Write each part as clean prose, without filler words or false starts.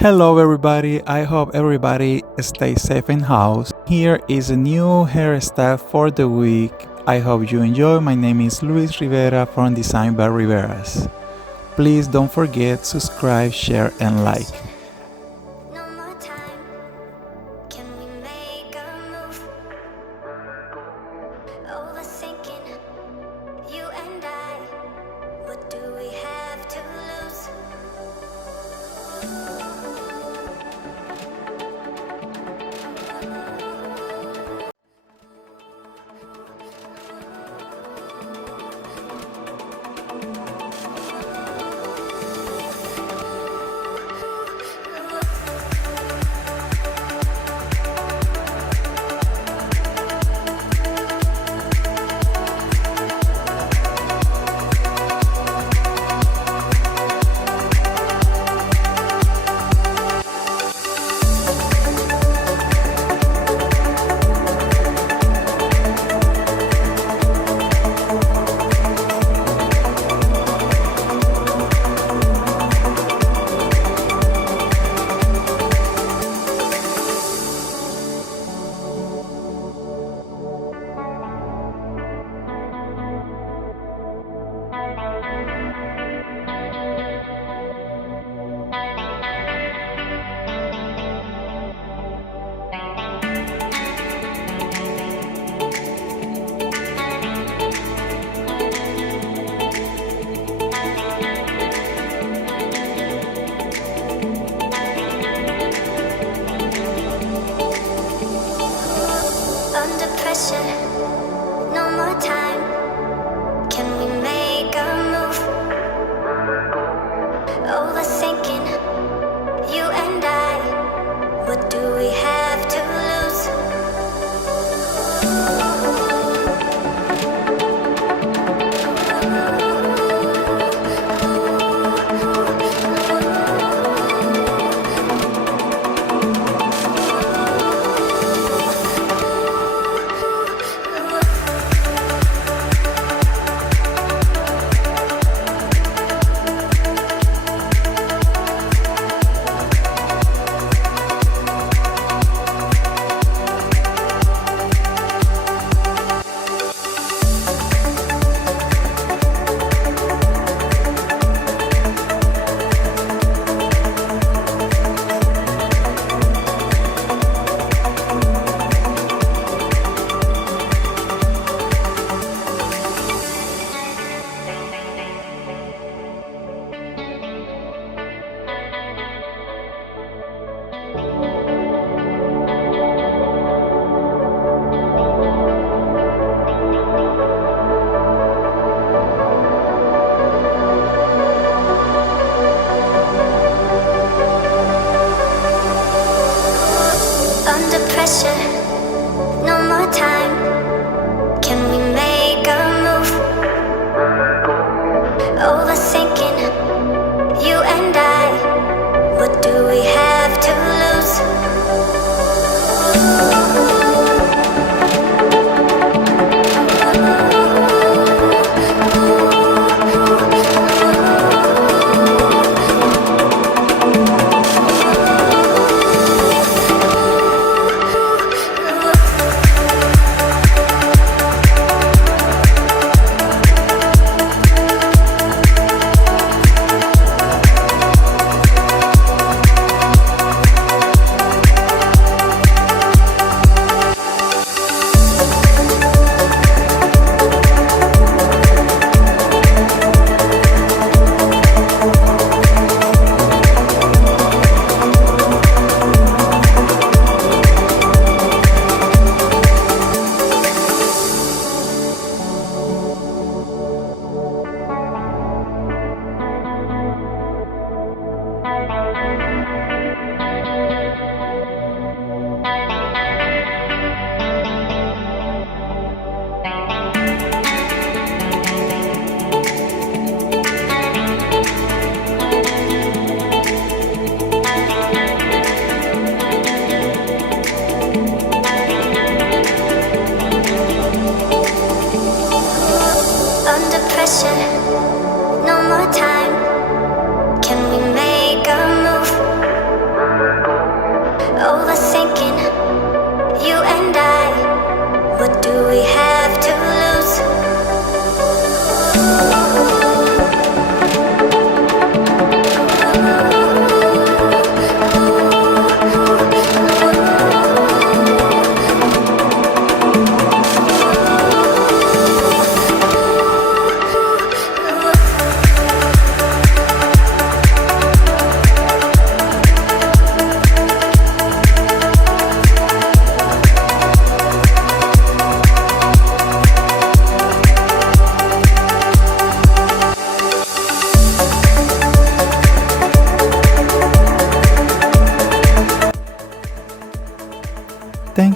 Hello everybody, I hope everybody stays safe in house. Here is a new hairstyle for the week. I hope you enjoy. My name is Luis Rivera from Design by Riveras. Please don't forget subscribe, share and like. No more time. Can we make a move? Overthinking, you and I. What do we have to lose?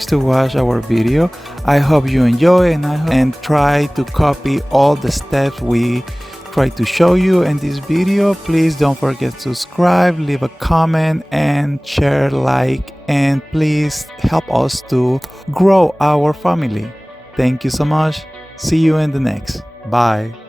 thanks to watch our video. I hope you enjoy and try to copy all the steps we try to show you in this video. Please don't forget to subscribe, leave a comment and share, like, and please help us to grow our family. Thank you so much. See you in the next. Bye.